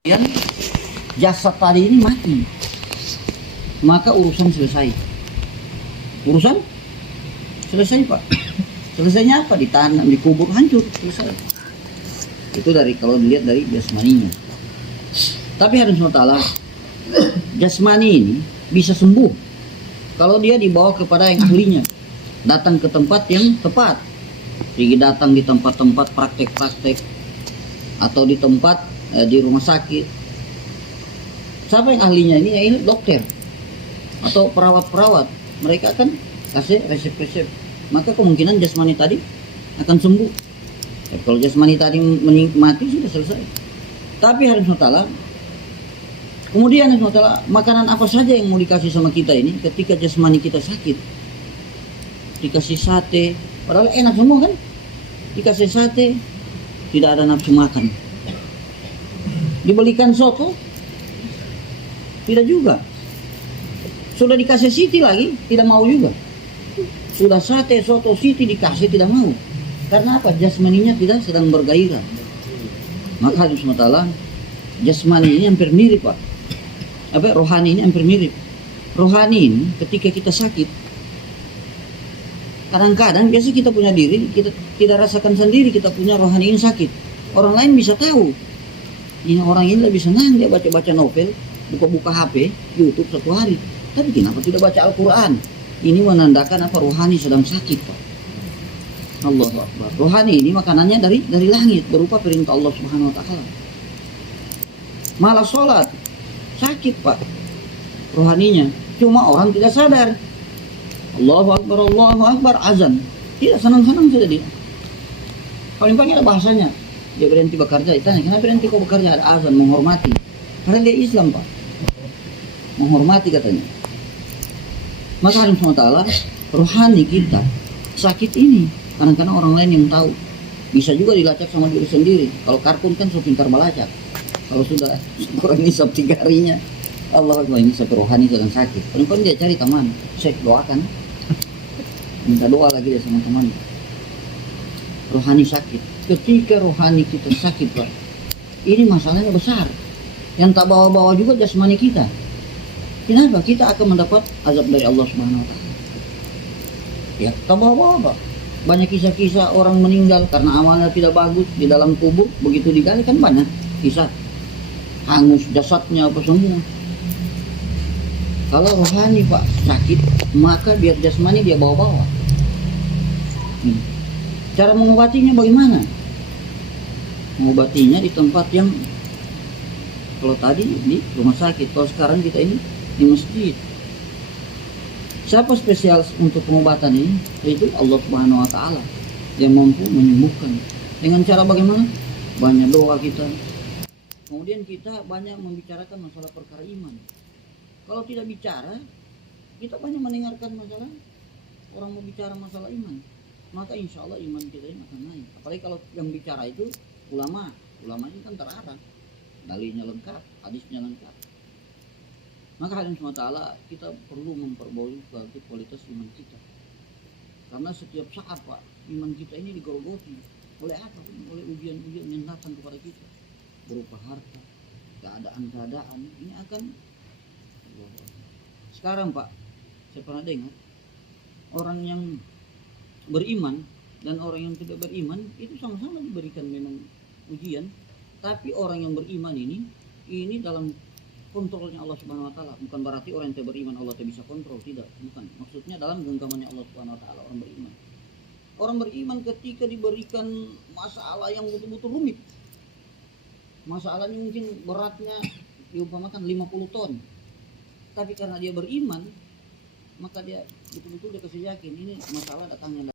Kemudian jasad tadi ini mati, maka urusan selesai. Urusan selesai, Pak. Selesainya apa? Ditanam, dikubur, hancur, selesai. Itu dari kalau dilihat dari jasmaninya. Tapi harus taala jasmani ini bisa sembuh kalau dia dibawa kepada yang ahlinya, datang ke tempat yang tepat. Jadi datang di tempat-tempat praktek-praktek atau di tempat di rumah sakit. Siapa yang ahlinya ini? Ya ini dokter atau perawat-perawat. Mereka akan kasih resep-resep. Maka kemungkinan jasmani tadi akan sembuh. Ya, kalau jasmani tadi mati sudah selesai. Tapi harus taala kemudian harus taala makanan apa saja yang mau dikasih sama kita ini ketika jasmani kita sakit. Dikasih sate, padahal enak semua kan? Dikasih sate, tidak ada nafsu makan. Dibelikan soto, tidak juga. Sudah dikasih siti lagi, tidak mau juga. Sudah sate, soto, siti dikasih, tidak mau. Karena apa? Jasmaninya tidak sedang bergairah. Maka harus taala jasmani ini hampir mirip, Pak. Rohani ini hampir mirip. Rohani ini ketika kita sakit, kadang-kadang biasa kita punya diri, kita tidak rasakan sendiri kita punya rohani ini sakit. Orang lain bisa tahu. Ini orang ini lebih senang dia baca-baca novel, buka-buka HP, YouTube satu hari. Tapi kenapa tidak baca Al-Quran? Ini menandakan apa? Rohani sedang sakit, Pak. Allahu Akbar. Rohani ini makanannya dari langit berupa perintah Allah Subhanahu Wa Taala. Malah sholat sakit, Pak. Rohaninya cuma orang tidak sadar. Allahu Akbar, azan. Tidak senang-senang saja dia. Paling-paling ada bahasanya. Dia berhenti bekerja, ditanya, kenapa berhenti kok bekerja? Ada azan, menghormati. Karena dia Islam, Pak. Menghormati katanya. Maka harus taala rohani kita sakit ini. Kadang-kadang orang lain yang tahu. Bisa juga dilacak sama diri sendiri. Kalau kartun kan so pintar melacak. Kalau sudah kurang nisab 3 harinya, Allah Akbar, ini satu rohani sedang sakit. Paling-paling dia cari teman. Saya doakan. Minta doa lagi dia sama teman. Rohani sakit. Ketika rohani kita sakit, Pak, ini masalahnya besar. Yang tak bawa-bawa juga jasmani kita. Kenapa? Kita akan mendapat azab dari Allah Subhanahu Wa Taala. Ya, tak bawa-bawa, Pak. Banyak kisah-kisah orang meninggal karena amalnya tidak bagus di dalam kubur, begitu digali kan banyak kisah hangus jasadnya apa semua. Kalau rohani, Pak, sakit, maka biar jasmani dia bawa-bawa. Cara mengobatinya bagaimana? Mengobatinya di tempat yang, kalau tadi di rumah sakit, kalau sekarang kita ini di masjid. Siapa spesialis untuk pengobatan ini? Yaitu Allah Subhanahu Wa Taala yang mampu menyembuhkan. Dengan cara bagaimana? Banyak doa kita. Kemudian kita banyak membicarakan masalah perkara iman. Kalau tidak bicara, kita banyak mendengarkan masalah orang mau bicara masalah iman. Maka insya Allah iman kita ini akan naik. Apalagi kalau yang bicara itu ulama. Ulama ini kan terarah. Dalilnya lengkap, hadisnya lengkap. Maka hadis taala kita perlu memperbaiki kualitas iman kita. Karena setiap saat, Pak, iman kita ini digorgoti oleh apa? Oleh ujian-ujian yang datang kepada kita. Berupa harta, keadaan-keadaan. Ini akan sekarang, Pak, saya pernah dengar orang yang beriman dan orang yang tidak beriman itu sama-sama diberikan memang ujian, tapi orang yang beriman ini dalam kontrolnya Allah Subhanahu Wa Taala. Bukan berarti orang yang tidak beriman Allah tidak bisa kontrol, tidak, bukan. Maksudnya dalam genggamannya Allah Subhanahu Wa Taala orang beriman. Orang beriman ketika diberikan masalah yang betul-betul rumit, masalahnya mungkin beratnya diumpamakan 50 ton, tapi karena dia beriman, maka dia betul-betul dia kasih yakin ini masalah datangnya